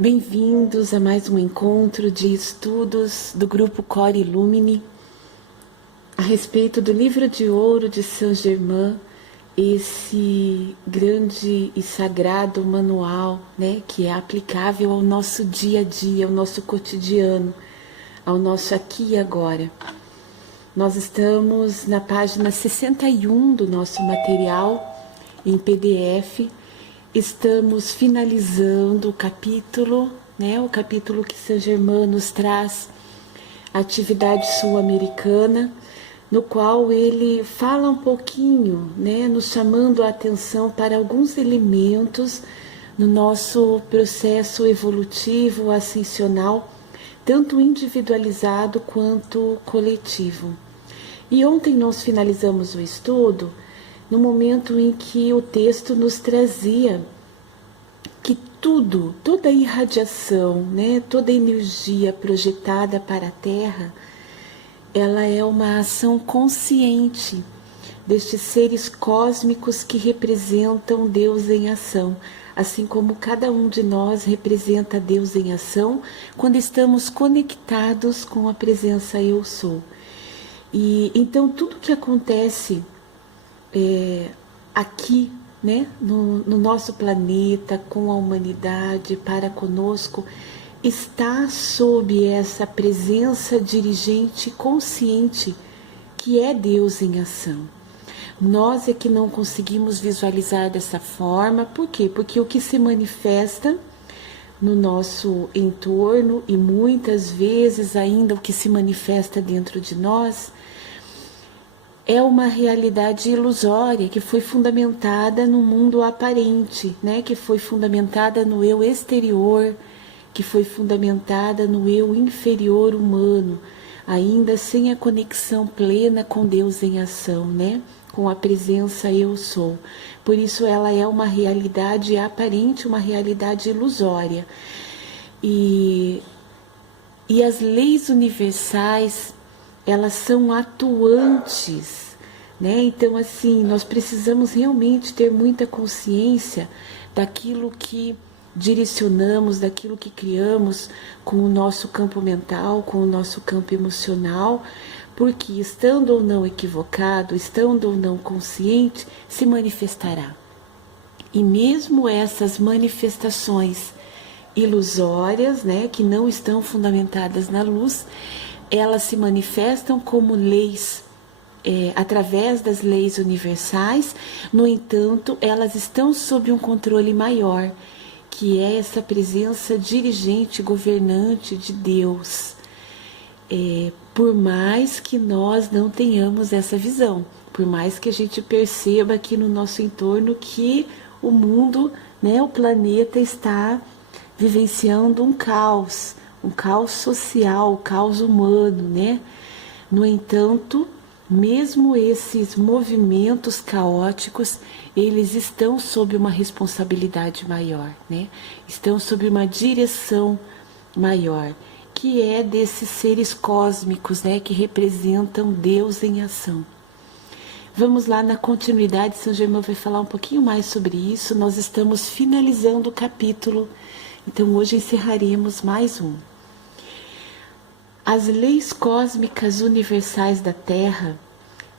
Bem-vindos a mais um encontro de estudos do Grupo Cor Illumine a respeito do Livro de Ouro de Saint-Germain, esse grande e sagrado manual, que é aplicável ao nosso dia a dia, ao nosso cotidiano, ao nosso aqui e agora. Nós estamos na página 61 do nosso material em PDF. Estamos finalizando o capítulo, o capítulo que Saint-Germain nos traz, a atividade sul-americana, no qual ele fala um pouquinho, nos chamando a atenção para alguns elementos no nosso processo evolutivo, ascensional, tanto individualizado quanto coletivo. E ontem nós finalizamos o estudo no momento em que o texto nos trazia que toda a irradiação, toda a energia projetada para a Terra, ela é uma ação consciente destes seres cósmicos que representam Deus em ação, assim como cada um de nós representa Deus em ação quando estamos conectados com a presença Eu Sou. E então tudo que acontece aqui, no nosso planeta, com a humanidade, para conosco, está sob essa presença dirigente consciente que é Deus em ação. Nós é que não conseguimos visualizar dessa forma. Por quê? Porque o que se manifesta no nosso entorno e muitas vezes ainda o que se manifesta dentro de nós é uma realidade ilusória que foi fundamentada no mundo aparente, que foi fundamentada no eu exterior, que foi fundamentada no eu inferior humano, ainda sem a conexão plena com Deus em ação, com a presença Eu Sou. Por isso ela é uma realidade aparente, uma realidade ilusória. E as leis universais, elas são atuantes, Então, assim, nós precisamos realmente ter muita consciência daquilo que direcionamos, daquilo que criamos com o nosso campo mental, com o nosso campo emocional, porque estando ou não equivocado, estando ou não consciente, se manifestará. E mesmo essas manifestações ilusórias, que não estão fundamentadas na luz, elas se manifestam como leis, através das leis universais. No entanto, elas estão sob um controle maior, que é essa presença dirigente, governante de Deus. Por mais que nós não tenhamos essa visão, por mais que a gente perceba aqui no nosso entorno que o mundo, o planeta está vivenciando um caos social, um caos humano, No entanto, mesmo esses movimentos caóticos, eles estão sob uma responsabilidade maior, Estão sob uma direção maior, que é desses seres cósmicos, que representam Deus em ação. Vamos lá na continuidade, Saint-Germain vai falar um pouquinho mais sobre isso. Nós estamos finalizando o capítulo, então hoje encerraremos mais um. As leis cósmicas universais da Terra,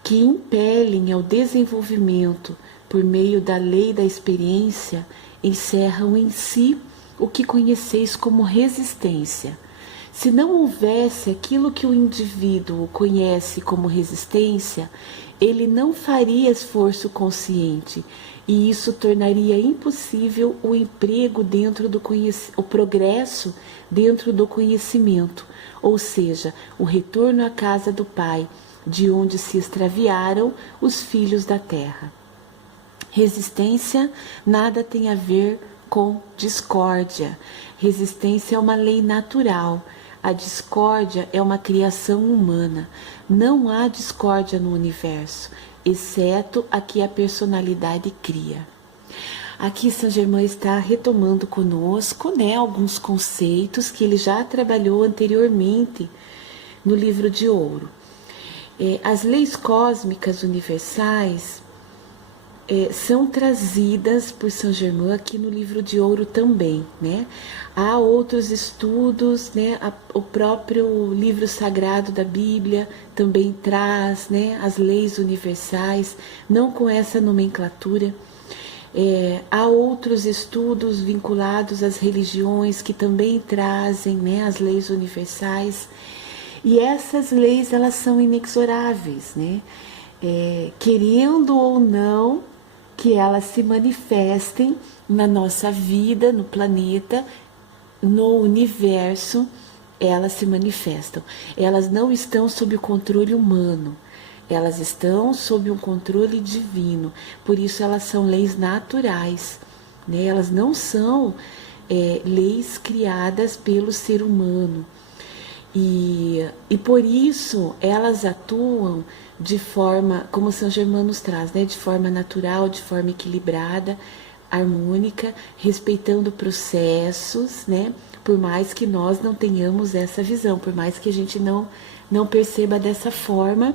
que impelem ao desenvolvimento por meio da lei da experiência, encerram em si o que conheceis como resistência. Se não houvesse aquilo que o indivíduo conhece como resistência, ele não faria esforço consciente, e isso tornaria impossível o emprego dentro do o progresso dentro do conhecimento, ou seja, o retorno à casa do Pai, de onde se extraviaram os filhos da terra. Resistência nada tem a ver com discórdia. Resistência é uma lei natural. A discórdia é uma criação humana. Não há discórdia no universo, exceto a que a personalidade cria. Aqui Saint-Germain está retomando conosco, alguns conceitos que ele já trabalhou anteriormente no Livro de Ouro. As leis cósmicas universais, são trazidas por Saint Germain aqui no livro de ouro também, né? Há outros estudos, né? O próprio livro sagrado da Bíblia também traz, né, as leis universais, não com essa nomenclatura. Há outros estudos vinculados às religiões que também trazem, né, as leis universais. E essas leis, elas são inexoráveis, né? Querendo ou não que elas se manifestem na nossa vida, no planeta, no universo, elas se manifestam. Elas não estão sob o controle humano, elas estão sob um controle divino. Por isso elas são leis naturais, né? Elas não são leis criadas pelo ser humano. E por isso elas atuam de forma, como Saint Germain nos traz, né? De forma natural, de forma equilibrada, harmônica, respeitando processos, né? Por mais que nós não tenhamos essa visão, por mais que a gente não perceba dessa forma,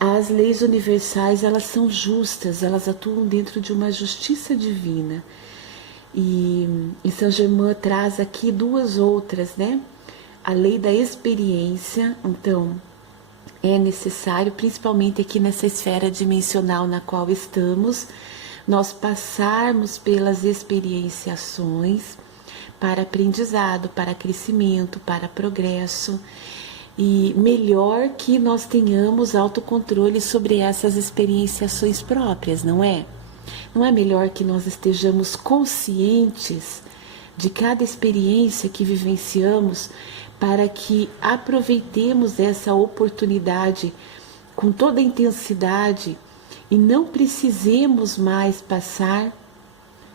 as leis universais, elas são justas, elas atuam dentro de uma justiça divina. E Saint Germain traz aqui duas outras, né? A lei da experiência. Então, é necessário, principalmente aqui nessa esfera dimensional na qual estamos, nós passarmos pelas experienciações para aprendizado, para crescimento, para progresso. E melhor que nós tenhamos autocontrole sobre essas experienciações próprias, não é? Não é melhor que nós estejamos conscientes de cada experiência que vivenciamos, para que aproveitemos essa oportunidade com toda a intensidade e não precisemos mais passar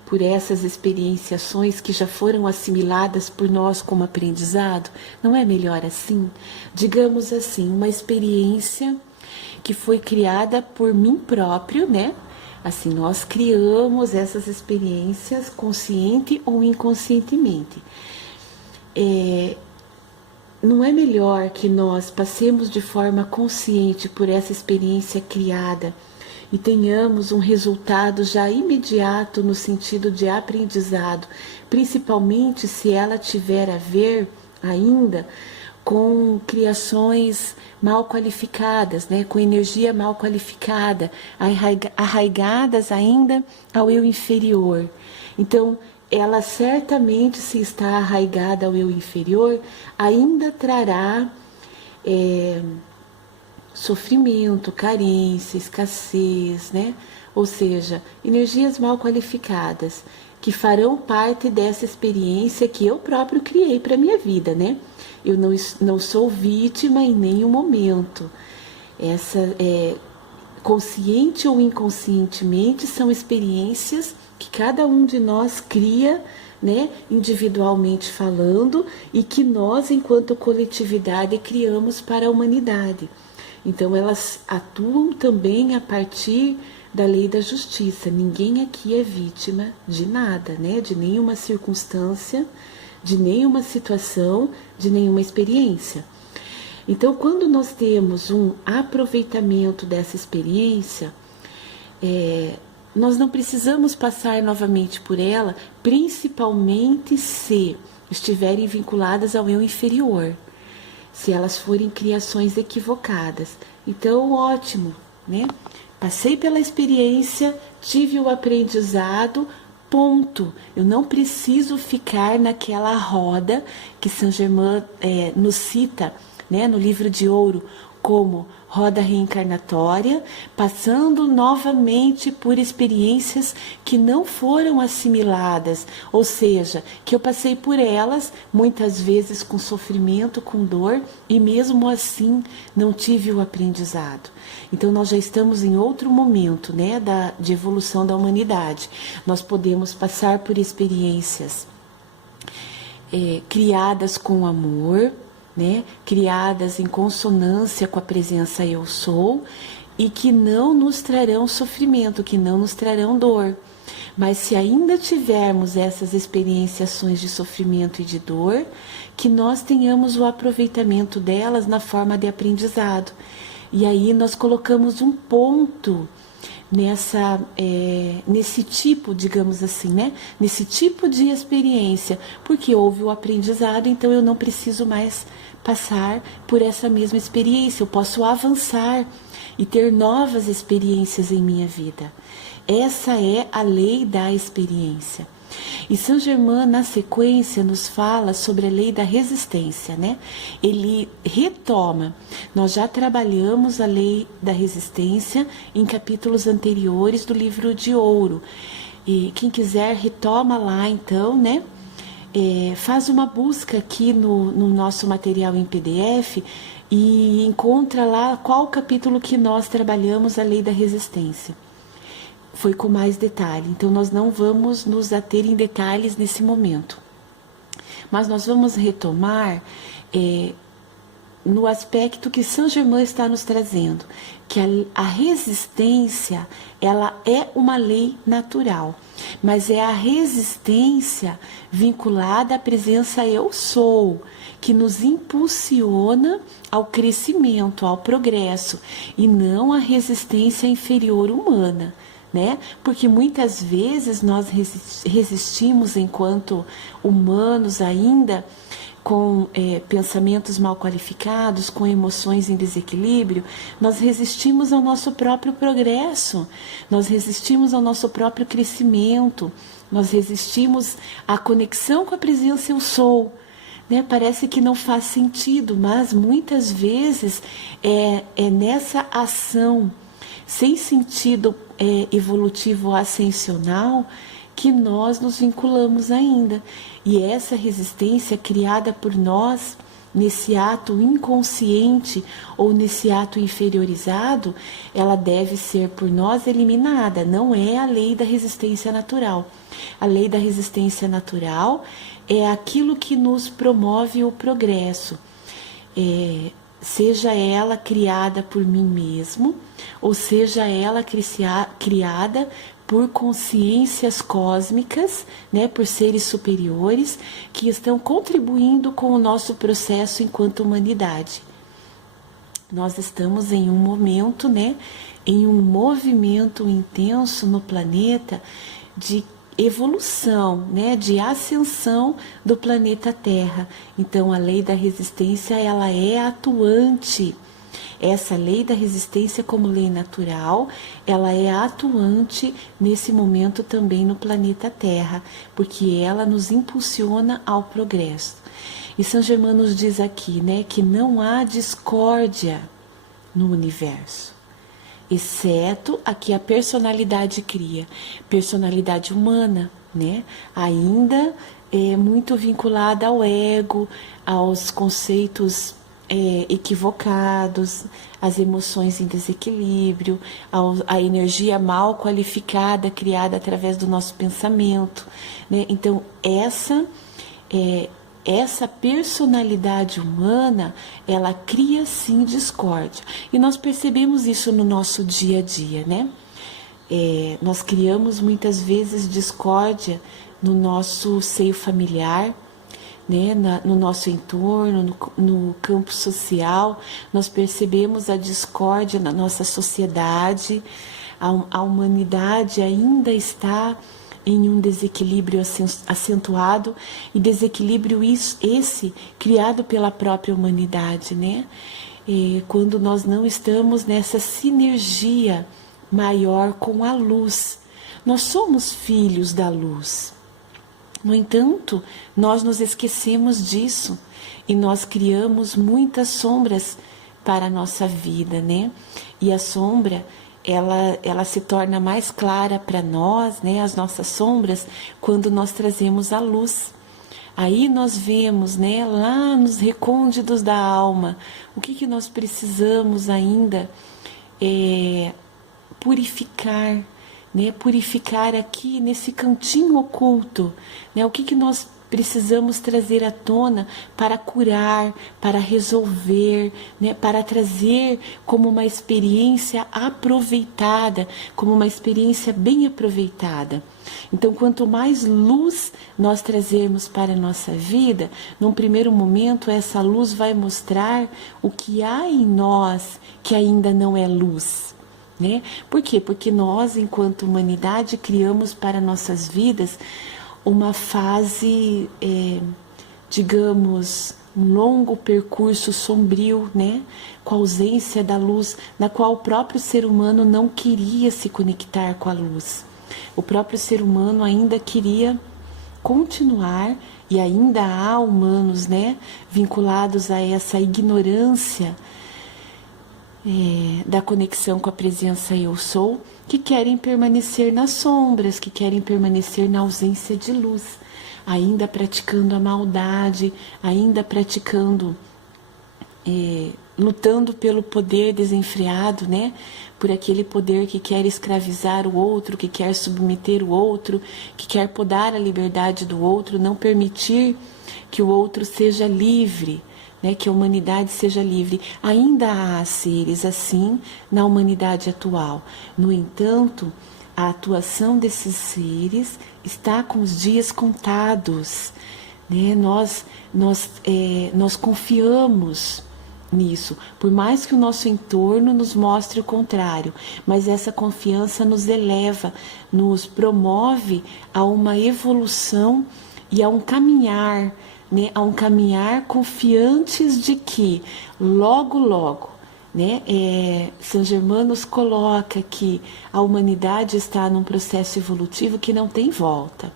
por essas experienciações que já foram assimiladas por nós como aprendizado? Não é melhor assim? Digamos assim, uma experiência que foi criada por mim próprio, né? Assim, nós criamos essas experiências consciente ou inconscientemente. Não é melhor que nós passemos de forma consciente por essa experiência criada e tenhamos um resultado já imediato no sentido de aprendizado, principalmente se ela tiver a ver ainda com criações mal qualificadas, né? Com energia mal qualificada, arraigadas ainda ao eu inferior. Então, ela certamente, se está arraigada ao eu inferior, ainda trará sofrimento, carência, escassez, né? Ou seja, energias mal qualificadas que farão parte dessa experiência que eu próprio criei para a minha vida, né? Eu não sou vítima em nenhum momento. Consciente ou inconscientemente, são experiências que cada um de nós cria, né, individualmente falando, e que nós, enquanto coletividade, criamos para a humanidade. Então, elas atuam também a partir da lei da justiça. Ninguém aqui é vítima de nada, né, de nenhuma circunstância, de nenhuma situação, de nenhuma experiência. Então, quando nós temos um aproveitamento dessa experiência, nós não precisamos passar novamente por ela, principalmente se estiverem vinculadas ao eu inferior, se elas forem criações equivocadas. Então, ótimo, né? Passei pela experiência, tive o aprendizado, ponto. Eu não preciso ficar naquela roda que Saint Germain nos cita, né, no livro de ouro, como roda reencarnatória, passando novamente por experiências que não foram assimiladas, ou seja, que eu passei por elas, muitas vezes com sofrimento, com dor, e mesmo assim não tive o aprendizado. Então nós já estamos em outro momento, né, de evolução da humanidade. Nós podemos passar por experiências criadas com amor, né, criadas em consonância com a presença eu sou, e que não nos trarão sofrimento, que não nos trarão dor. Mas se ainda tivermos essas experienciações de sofrimento e de dor, que nós tenhamos o aproveitamento delas na forma de aprendizado. E aí nós colocamos um ponto nesse tipo, digamos assim, né? Nesse tipo de experiência, porque houve o aprendizado, então eu não preciso mais passar por essa mesma experiência, eu posso avançar e ter novas experiências em minha vida. Essa é a lei da experiência. E Saint Germain, na sequência, nos fala sobre a lei da resistência, né? Ele retoma. Nós já trabalhamos a lei da resistência em capítulos anteriores do livro de Ouro. E quem quiser, retoma lá, então, né? Faz uma busca aqui no nosso material em PDF e encontra lá qual capítulo que nós trabalhamos a lei da resistência. Foi com mais detalhe, então nós não vamos nos ater em detalhes nesse momento. Mas nós vamos retomar no aspecto que Saint Germain está nos trazendo, que a resistência, ela é uma lei natural, mas é a resistência vinculada à presença eu sou, que nos impulsiona ao crescimento, ao progresso, e não a resistência inferior humana. Né? Porque muitas vezes nós resistimos enquanto humanos ainda com pensamentos mal qualificados, com emoções em desequilíbrio, nós resistimos ao nosso próprio progresso, nós resistimos ao nosso próprio crescimento, nós resistimos à conexão com a presença eu sou. Né? Parece que não faz sentido, mas muitas vezes é nessa ação sem sentido evolutivo ascensional que nós nos vinculamos ainda. E essa resistência criada por nós nesse ato inconsciente ou nesse ato inferiorizado, ela deve ser por nós eliminada. Não é a lei da resistência natural. A lei da resistência natural é aquilo que nos promove o progresso. Seja ela criada por mim mesmo, ou seja ela criada por consciências cósmicas, né, por seres superiores, que estão contribuindo com o nosso processo enquanto humanidade. Nós estamos em um momento, né, em um movimento intenso no planeta de evolução, né, de ascensão do planeta Terra. Então a lei da resistência, ela é atuante. Essa lei da resistência, como lei natural, ela é atuante nesse momento também no planeta Terra, porque ela nos impulsiona ao progresso. E Saint Germain nos diz aqui, né, que não há discórdia no universo, exceto a que a personalidade cria, personalidade humana, né? Ainda é muito vinculada ao ego, aos conceitos equivocados, às emoções em desequilíbrio, à energia mal qualificada criada através do nosso pensamento, né? Então essa personalidade humana, ela cria sim discórdia. E nós percebemos isso no nosso dia a dia, né? Nós criamos muitas vezes discórdia no nosso seio familiar, né? No nosso entorno, no campo social. Nós percebemos a discórdia na nossa sociedade. A humanidade ainda está em um desequilíbrio acentuado, e desequilíbrio esse criado pela própria humanidade, né? Quando nós não estamos nessa sinergia maior com a luz. Nós somos filhos da luz. No entanto, nós nos esquecemos disso e nós criamos muitas sombras para a nossa vida, né? E a sombra, ela se torna mais clara para nós, né, as nossas sombras, quando nós trazemos a luz. Aí nós vemos, né, lá nos recônditos da alma, o que nós precisamos ainda purificar, né, purificar aqui nesse cantinho oculto, né, o que nós precisamos trazer à tona para curar, para resolver, né, para trazer como uma experiência aproveitada, como uma experiência bem aproveitada. Então, quanto mais luz nós trazermos para a nossa vida, num primeiro momento essa luz vai mostrar o que há em nós que ainda não é luz. né? Por quê? Porque nós, enquanto humanidade, criamos para nossas vidas uma fase, digamos, um longo percurso sombrio, né? Com a ausência da luz, na qual o próprio ser humano não queria se conectar com a luz. O próprio ser humano ainda queria continuar, e ainda há humanos, né, vinculados a essa ignorância da conexão com a presença Eu Sou, que querem permanecer nas sombras, que querem permanecer na ausência de luz, ainda praticando a maldade, ainda praticando, lutando pelo poder desenfreado, né? Por aquele poder que quer escravizar o outro, que quer submeter o outro, que quer podar a liberdade do outro, não permitir que o outro seja livre, né? Que a humanidade seja livre. Ainda há seres assim na humanidade atual. No entanto, a atuação desses seres está com os dias contados, né? Nós confiamos nisso, por mais que o nosso entorno nos mostre o contrário, mas essa confiança nos eleva, nos promove a uma evolução e a um caminhar, né? A um caminhar confiantes de que logo, né? São Germain nos coloca que a humanidade está num processo evolutivo que não tem volta.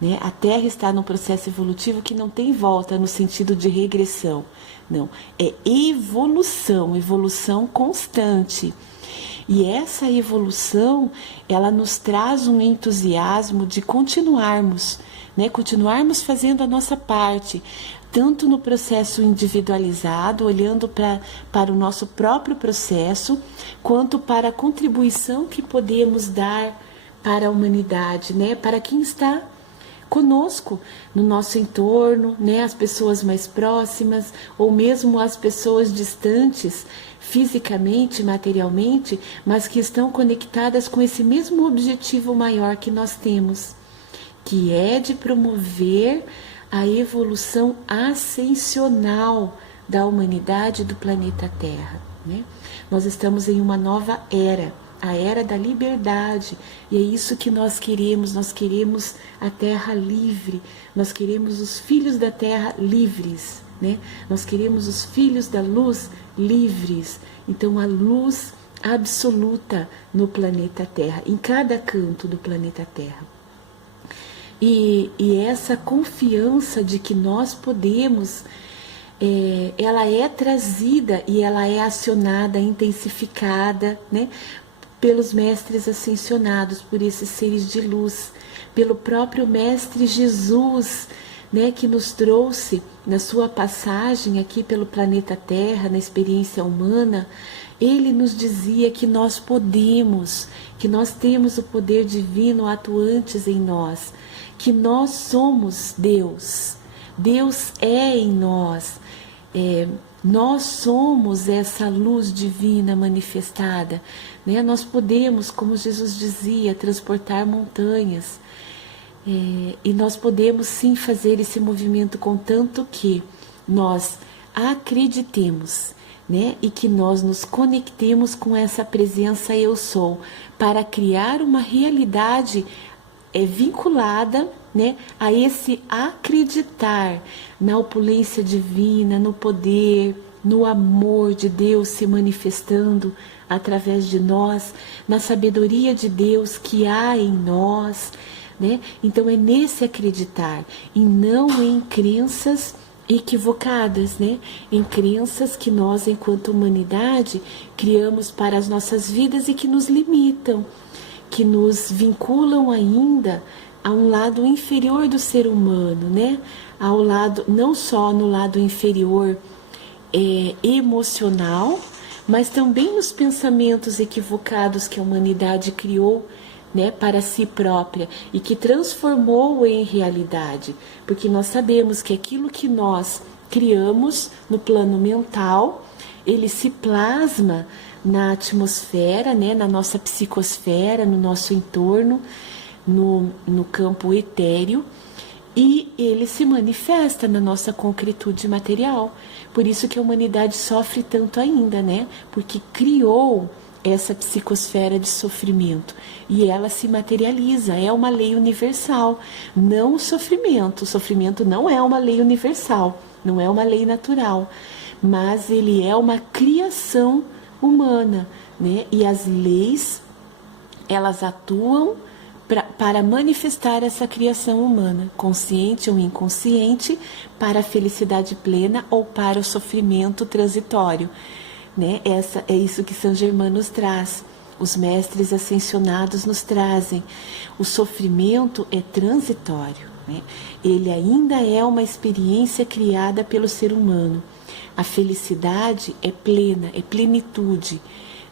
Né? A Terra está num processo evolutivo que não tem volta no sentido de regressão. Não, é evolução constante. E essa evolução, ela nos traz um entusiasmo de continuarmos, né? Continuarmos fazendo a nossa parte, tanto no processo individualizado, olhando para o nosso próprio processo, quanto para a contribuição que podemos dar para a humanidade, né? Para quem está conosco, no nosso entorno, né, as pessoas mais próximas, ou mesmo as pessoas distantes, fisicamente, materialmente, mas que estão conectadas com esse mesmo objetivo maior que nós temos, que é de promover a evolução ascensional da humanidade do planeta Terra, né? Nós estamos em uma nova era, a era da liberdade, e é isso que nós queremos a Terra livre, nós queremos os filhos da Terra livres, né? Nós queremos os filhos da luz livres, então a luz absoluta no planeta Terra, em cada canto do planeta Terra. E essa confiança de que nós podemos, ela é trazida e ela é acionada, intensificada, né? Pelos mestres ascensionados, por esses seres de luz, pelo próprio Mestre Jesus, né, que nos trouxe na sua passagem aqui pelo planeta Terra, na experiência humana. Ele nos dizia que nós podemos, que nós temos o poder divino atuantes em nós, que nós somos Deus, Deus é em nós, nós somos essa luz divina manifestada, né? Nós podemos, como Jesus dizia, transportar montanhas, e nós podemos sim fazer esse movimento, contanto que nós acreditemos, né? E que nós nos conectemos com essa presença Eu Sou, para criar uma realidade vinculada, né, a esse acreditar na opulência divina, no poder, no amor de Deus se manifestando através de nós, na sabedoria de Deus que há em nós, né? Então é nesse acreditar e não em crenças equivocadas, né? Em crenças que nós, enquanto humanidade, criamos para as nossas vidas e que nos limitam, que nos vinculam ainda a um lado inferior do ser humano, né? Ao lado, não só no lado inferior emocional, mas também nos pensamentos equivocados que a humanidade criou, né, para si própria e que transformou em realidade, porque nós sabemos que aquilo que nós criamos no plano mental, ele se plasma na atmosfera, né, na nossa psicosfera, no nosso entorno, no campo etéreo, e ele se manifesta na nossa concretude material. Por isso que a humanidade sofre tanto ainda, né? Porque criou essa psicosfera de sofrimento e ela se materializa, é uma lei universal, não o sofrimento não é uma lei universal, não é uma lei natural, mas ele é uma criação humana, né? E as leis, elas atuam para manifestar essa criação humana, consciente ou inconsciente, para a felicidade plena ou para o sofrimento transitório, né? É isso que São Germain nos traz, os mestres ascensionados nos trazem. O sofrimento é transitório, né? Ele ainda é uma experiência criada pelo ser humano. A felicidade é plena, é plenitude,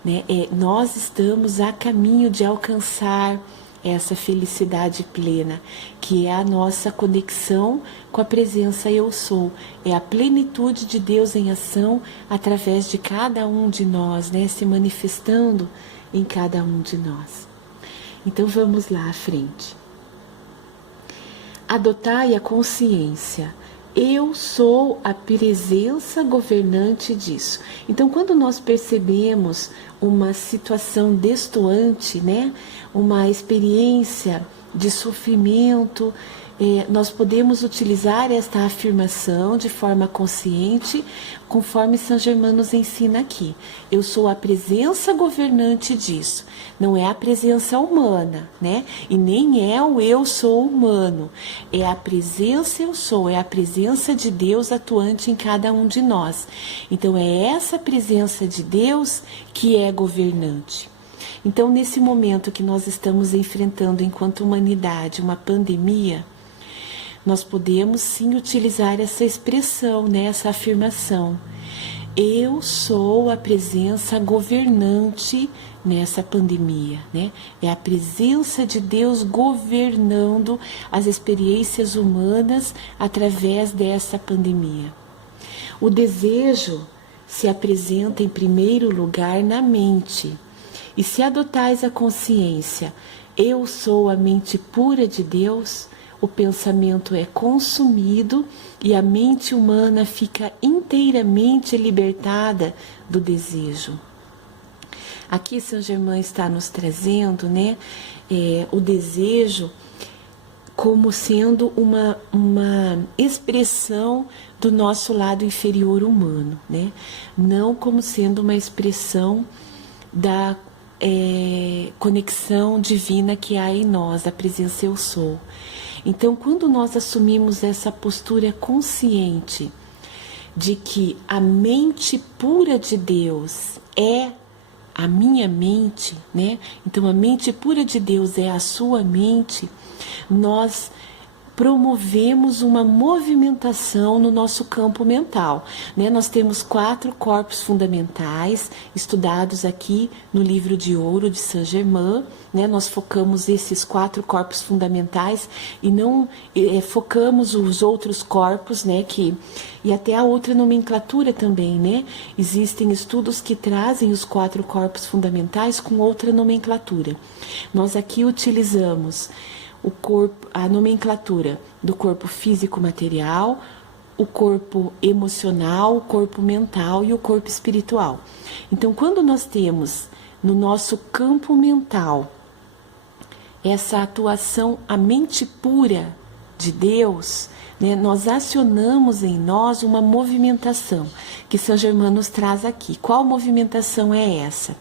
né? Nós estamos a caminho de alcançar essa felicidade plena, que é a nossa conexão com a presença Eu Sou, é a plenitude de Deus em ação através de cada um de nós, né? Se manifestando em cada um de nós. Então vamos lá à frente. Adotai a consciência. Eu sou a presença governante disso. Então, quando nós percebemos uma situação destoante, né, uma experiência de sofrimento, nós podemos utilizar esta afirmação de forma consciente, conforme São Germain nos ensina aqui. Eu sou a presença governante disso. Não é a presença humana, né? E nem é o eu sou humano. É a presença eu sou, é a presença de Deus atuante em cada um de nós. Então é essa presença de Deus que é governante. Então, nesse momento que nós estamos enfrentando enquanto humanidade uma pandemia, nós podemos sim utilizar essa expressão, né, essa afirmação. Eu sou a presença governante nessa pandemia, né? É a presença de Deus governando as experiências humanas através dessa pandemia. O desejo se apresenta em primeiro lugar na mente. E se adotais a consciência, eu sou a mente pura de Deus, o pensamento é consumido e a mente humana fica inteiramente libertada do desejo. Aqui São Germain está nos trazendo, né, o desejo como sendo uma expressão do nosso lado inferior humano, né? Não como sendo uma expressão da conexão divina que há em nós, a presença eu sou. Então, quando nós assumimos essa postura consciente de que a mente pura de Deus é a minha mente, né? Então, a mente pura de Deus é a sua mente, nós promovemos uma movimentação no nosso campo mental, né? Nós temos 4 corpos fundamentais estudados aqui no livro de ouro de Saint Germain, né? Nós focamos esses 4 corpos fundamentais e não focamos os outros corpos, né? E até a outra nomenclatura também, né? Existem estudos que trazem os 4 corpos fundamentais com outra nomenclatura. Nós aqui utilizamos o corpo, a nomenclatura do corpo físico material, o corpo emocional, o corpo mental e o corpo espiritual. Então, quando nós temos no nosso campo mental essa atuação, a mente pura de Deus, né, nós acionamos em nós uma movimentação que Saint Germain nos traz aqui. Qual movimentação é essa?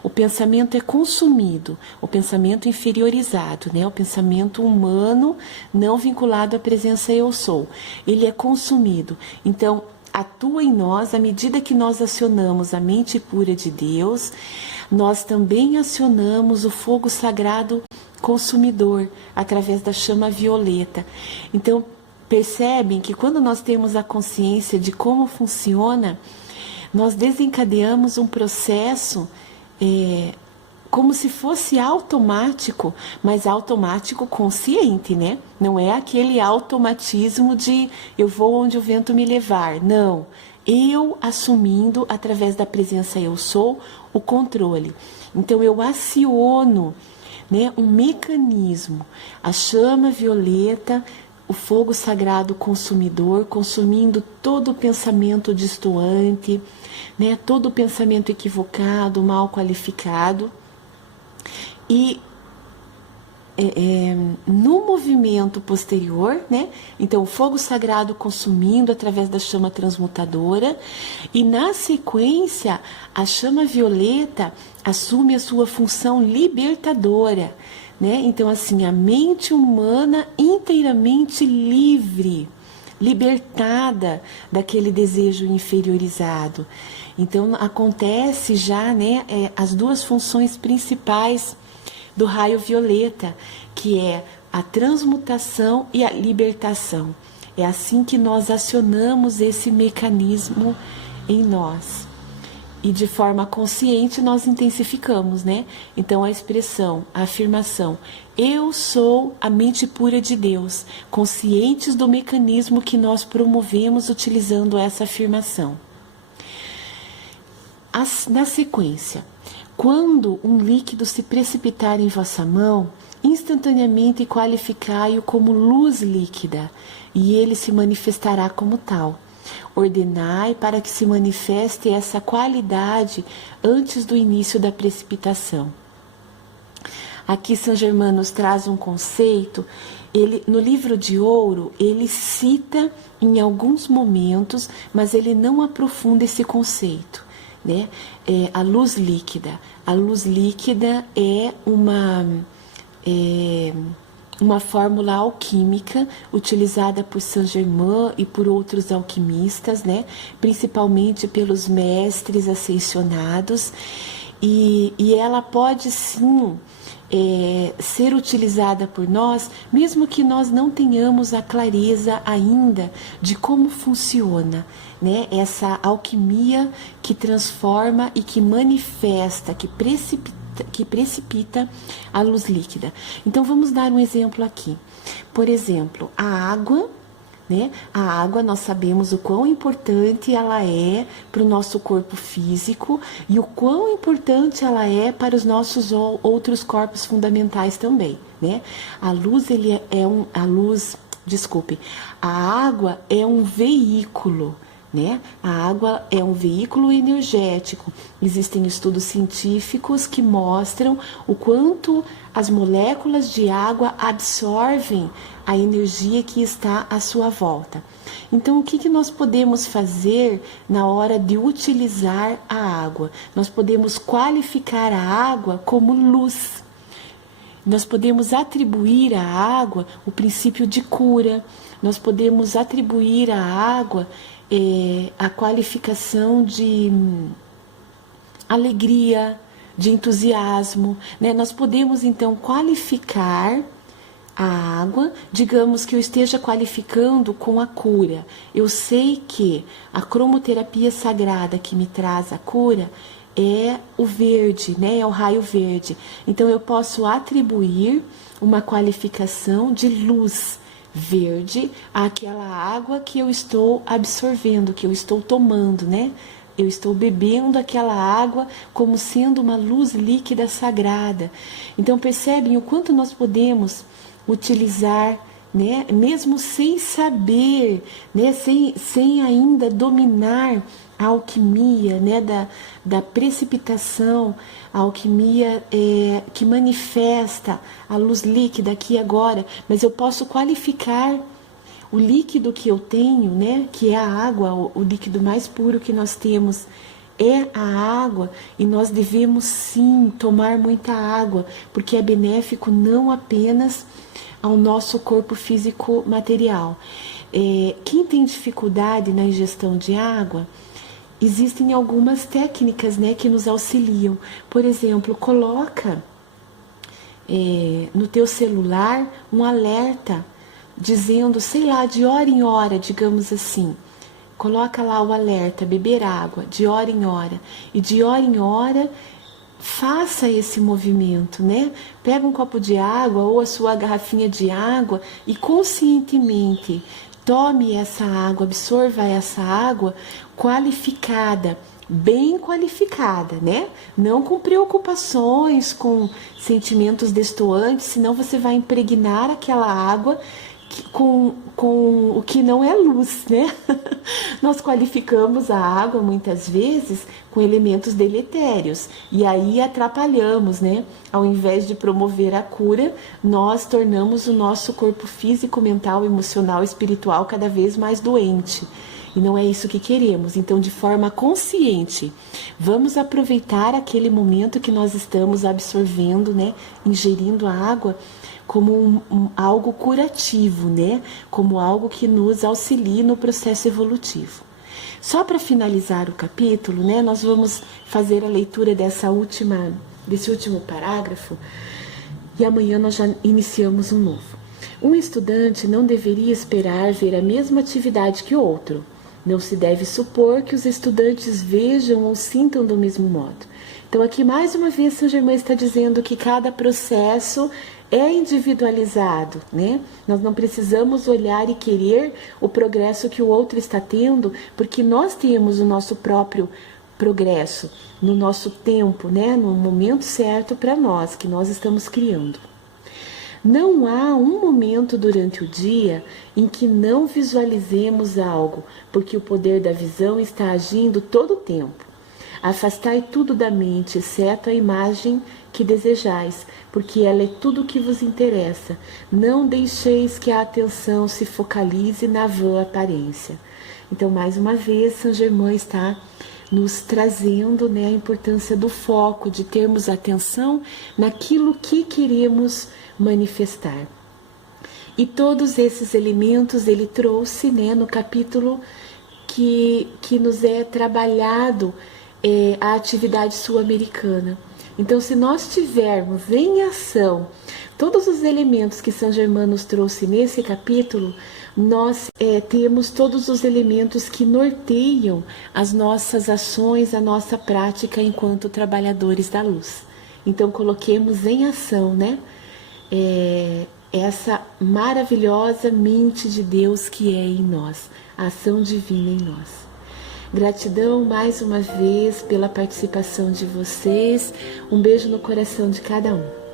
O pensamento é consumido, o pensamento inferiorizado, né? O pensamento humano não vinculado à presença eu sou, ele é consumido. Então, atua em nós, à medida que nós acionamos a mente pura de Deus, nós também acionamos o fogo sagrado consumidor, através da chama violeta. Então, percebem que quando nós temos a consciência de como funciona, nós desencadeamos um processo como se fosse automático, mas automático consciente, né? Não é aquele automatismo de eu vou onde o vento me levar, não. Eu assumindo, através da presença eu sou, o controle. Então eu aciono, né, um mecanismo, a chama violeta o fogo sagrado consumidor, consumindo todo o pensamento destoante, né, todo o pensamento equivocado, mal qualificado. E no movimento posterior, né? Então o fogo sagrado consumindo através da chama transmutadora, e na sequência a chama violeta assume a sua função libertadora, né? Então assim, a mente humana inteiramente livre, libertada daquele desejo inferiorizado. Então acontece já, né, as duas funções principais do raio violeta, que é a transmutação e a libertação. É assim que nós acionamos esse mecanismo em nós. E de forma consciente nós intensificamos, né? Então a expressão, a afirmação, eu sou a mente pura de Deus, conscientes do mecanismo que nós promovemos utilizando essa afirmação. Na sequência, quando um líquido se precipitar em vossa mão, instantaneamente qualificai-o como luz líquida, e ele se manifestará como tal. Ordenai para que se manifeste essa qualidade antes do início da precipitação. Aqui Saint Germain nos traz um conceito. No livro de ouro, ele cita em alguns momentos, mas ele não aprofunda esse conceito. Né? A luz líquida. A luz líquida é uma fórmula alquímica utilizada por Saint Germain e por outros alquimistas, né? Principalmente pelos mestres ascensionados, e ela pode sim ser utilizada por nós, mesmo que nós não tenhamos a clareza ainda de como funciona, né? Essa alquimia que transforma e que manifesta, que precipita a luz líquida. Então vamos dar um exemplo aqui. Por exemplo, a água, né? A água, nós sabemos o quão importante ela é para o nosso corpo físico e o quão importante ela é para os nossos outros corpos fundamentais também, né? A água é um veículo, né? A água é um veículo energético. Existem estudos científicos que mostram o quanto as moléculas de água absorvem a energia que está à sua volta. Então, o que nós podemos fazer na hora de utilizar a água? Nós podemos qualificar a água como luz. Nós podemos atribuir à água o princípio de cura. Nós podemos atribuir à água a qualificação de alegria, de entusiasmo, né? Nós podemos então qualificar a água, digamos que eu esteja qualificando com a cura. Eu sei que a cromoterapia sagrada que me traz a cura é o verde, né? É o raio verde. Então eu posso atribuir uma qualificação de luz verde àquela água que eu estou absorvendo, que eu estou tomando, né? Eu estou bebendo aquela água como sendo uma luz líquida sagrada. Então percebem o quanto nós podemos utilizar, né? Mesmo sem saber, né? Sem ainda dominar a alquimia, né? da precipitação, a alquimia que manifesta a luz líquida aqui e agora, mas eu posso qualificar o líquido que eu tenho, né, que é a água, o líquido mais puro que nós temos é a água, e nós devemos sim tomar muita água, porque é benéfico não apenas ao nosso corpo físico material. Quem tem dificuldade na ingestão de água, existem algumas técnicas, né, que nos auxiliam. Por exemplo, coloca no teu celular um alerta dizendo, sei lá, de hora em hora, digamos assim. Coloca lá o alerta, beber água, de hora em hora. E de hora em hora, faça esse movimento, né? Pega um copo de água ou a sua garrafinha de água e conscientemente tome essa água, absorva essa água qualificada, bem qualificada, né? Não com preocupações, com sentimentos destoantes, senão você vai impregnar aquela água com o que não é luz, né? Nós qualificamos a água muitas vezes com elementos deletérios e aí atrapalhamos, né? Ao invés de promover a cura, nós tornamos o nosso corpo físico, mental, emocional, espiritual cada vez mais doente. E não é isso que queremos. Então, de forma consciente, vamos aproveitar aquele momento que nós estamos absorvendo, né? Ingerindo a água como algo curativo, né? Como algo que nos auxilie no processo evolutivo. Só para finalizar o capítulo, né? Nós vamos fazer a leitura desse último parágrafo e amanhã nós já iniciamos um novo. Um estudante não deveria esperar ver a mesma atividade que outro. Não se deve supor que os estudantes vejam ou sintam do mesmo modo. Então aqui mais uma vez Saint Germain está dizendo que cada processo é individualizado, né? Nós não precisamos olhar e querer o progresso que o outro está tendo, porque nós temos o nosso próprio progresso no nosso tempo, né? No momento certo para nós, que nós estamos criando. Não há um momento durante o dia em que não visualizemos algo, porque o poder da visão está agindo todo o tempo. Afastai tudo da mente, exceto a imagem que desejais, porque ela é tudo o que vos interessa. Não deixeis que a atenção se focalize na vã aparência. Então, mais uma vez, Saint Germain está nos trazendo, né, a importância do foco, de termos atenção naquilo que queremos manifestar. E todos esses elementos ele trouxe, né, no capítulo que nos é trabalhado a atividade sul-americana. Então, se nós tivermos em ação todos os elementos que Saint Germain nos trouxe nesse capítulo, nós temos todos os elementos que norteiam as nossas ações, a nossa prática enquanto trabalhadores da luz. Então, coloquemos em ação, né? Essa maravilhosa mente de Deus que é em nós, a ação divina em nós. Gratidão mais uma vez pela participação de vocês. Um beijo no coração de cada um.